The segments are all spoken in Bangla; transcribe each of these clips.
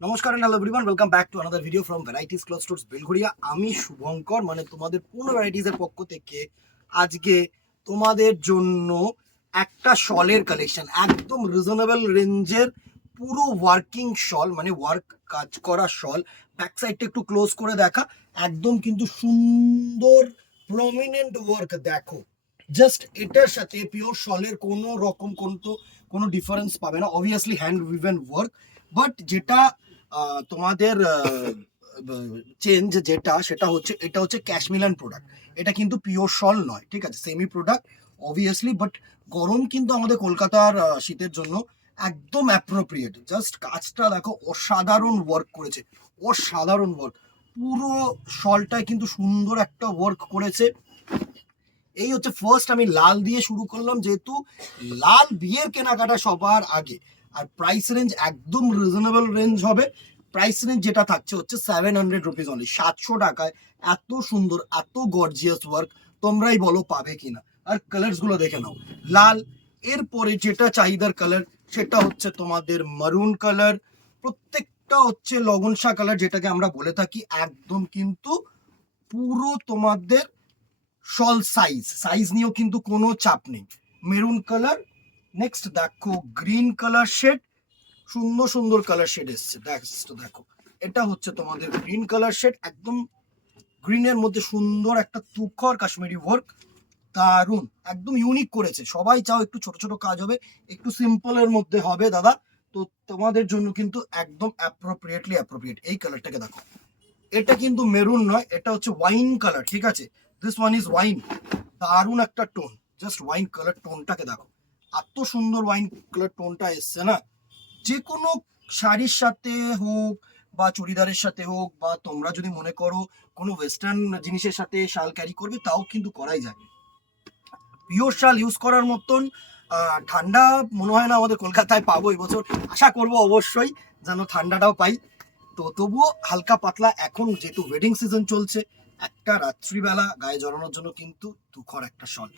নমস্কার and hello everyone, welcome back to another video from varieties cloth stores Belgharia. আমি শুভঙ্কর, মানে তোমাদের পূর্ণ ভ্যারাইটিসের পক্ষ থেকে আজকে তোমাদের জন্য একটা শলের কালেকশন, একদম রিজনেবল রেঞ্জের পুরো ওয়ার্কিং শল, মানে ওয়ার্ক কাজ করা শল। ব্যাক সাইডটা একটু ক্লোজ করে দেখা, একদম কিন্তু সুন্দর প্রমিনেন্ট ওয়ার্ক। দেখো জাস্ট এটার সাথে পিওর শলের কোনো রকম কোনো ডিফারেন্স পাবে না। অবভিয়াসলি হ্যান্ড উইভেন ওয়ার্ক, বাট যেটা তোমাদের চেঞ্জ যেটা সেটা হচ্ছে, এটা হচ্ছে ক্যাশমিলান প্রোডাক্ট। এটা কিন্তু পিওর শল নয়, ঠিক আছে, সেমি প্রোডাক্ট অবভিয়াসলি। বাট গরম কিন্তু আমাদের কলকাতার শীতের জন্য একদম অ্যাপ্রোপ্রিয়েট। জাস্ট কাজটা দেখো, অসাধারণ ওয়ার্ক করেছে, অসাধারণ ওয়ার্ক। পুরো শলটায় কিন্তু সুন্দর একটা ওয়ার্ক করেছে। এই হচ্ছে ফার্স্ট, আমি লাল দিয়ে শুরু করলাম, যেহেতু লাল বিয়ের কেনাকাটা সবার আগে। আর প্রাইস রেঞ্জ একদম রিজনেবল রেঞ্জ হবে। প্রাইস রেঞ্জ যেটা থাকছে হচ্ছে 700 রুপিস অনলি, 700 টাকায় এত সুন্দর এত গর্জিয়াস ওয়ার্ক তোমরাই বলো পাবে কিনা। আর কালার্স গুলো দেখে নাও, লাল। এরপরে যেটা চাহিদার কালার সেটা হচ্ছে তোমাদের মারুন কালার। প্রত্যেকটা হচ্ছে লগনসা কালার, যেটাকে আমরা বলে থাকি। একদম কিন্তু পুরো তোমাদের শল সাইজ নিয়েও কিন্তু কোনো চাপ নেই। Maroon colour. নেক্সট দেখো গ্রিন কালার শেড, সুন্দর সুন্দর কালার শেড এসছে। দেখো এটা হচ্ছে তোমাদের গ্রিন কালার শেড, একদম গ্রিনের মধ্যে সুন্দর একটা তুখর কাশ্মীরি ওয়ার্ক, দারুন, একদম ইউনিক করেছে। সবাই চাও একটু ছোট ছোট কাজ হবে, একটু সিম্পলের মধ্যে হবে দাদা, তো তোমাদের জন্য কিন্তু একদম অ্যাপ্রোপ্রিয়েট। এই কালারটাকে দেখো, এটা কিন্তু মেরুন নয়, এটা হচ্ছে ওয়াইন কালার, ঠিক আছে। দিস ওয়ান ইজ ওয়াইন, দারুণ একটা টোন। জাস্ট ওয়াইন কালার টোনটাকে দেখো, এত সুন্দর ওয়াইন কালার টোনটা এসছে না। যে কোনো শাড়ির সাথে হোক বা চুড়িদারের সাথে হোক, বা তোমরা যদি মনে করো কোনো ওয়েস্টার্ন জিনিসের সাথে শাল ক্যারি করবে, তাও কিন্তু করাই যায়। পিওর শাল ইউজ করার মতন ঠান্ডা মনে হয় না আমাদের কলকাতায় পাবো এবছর। আশা করব অবশ্যই যেন ঠান্ডাটাও পাই। তো তবুও হালকা পাতলা, এখন যেহেতু ওয়েডিং সিজন চলছে, একটা রাত্রিবেলা গায়ে জড়ানোর জন্য কিন্তু তুখর একটা শল,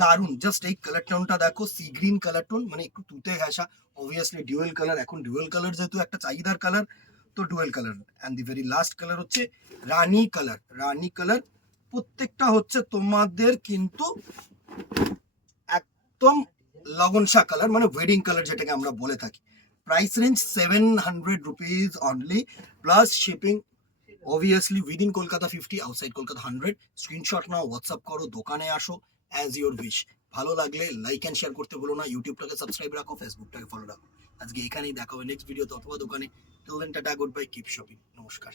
দারুন। জাস্ট এই কালার টোনটা দেখো, সি গ্রিন কালার টোন, মানে একটু তুতে ঘাসা। অবভিয়াসলি ডুয়েল কালার, এখন ডুয়েল কালার যেহেতু একটা চাহিদার কালার, তো dual colour. And the very last colour হচ্ছে রানী কালার। প্রত্যেকটা হচ্ছে তোমাদের কিন্তু একদম লগনসা কালার, মানে ওয়েডিং কালার যেটাকে আমরা বলে থাকি। Price range 700 rupees only, plus shipping obviously within Kolkata 50, outside Kolkata 100। Screenshot নাও, হোয়াটসঅ্যাপ করো, দোকানে আসো, অ্যাজ ইউর উইশ। ভালো লাগলে লাইক অ্যান্ড শেয়ার করতে বলো না। ইউটিউবটাকে সাবস্ক্রাইব রাখো, ফেসবুকটাকে ফলো রাখো। আজকে এখানেই দেখা হবে নেক্সট ভিডিওতে অথবা দোকানে। Till then tata, good bye, keep shopping, নমস্কার।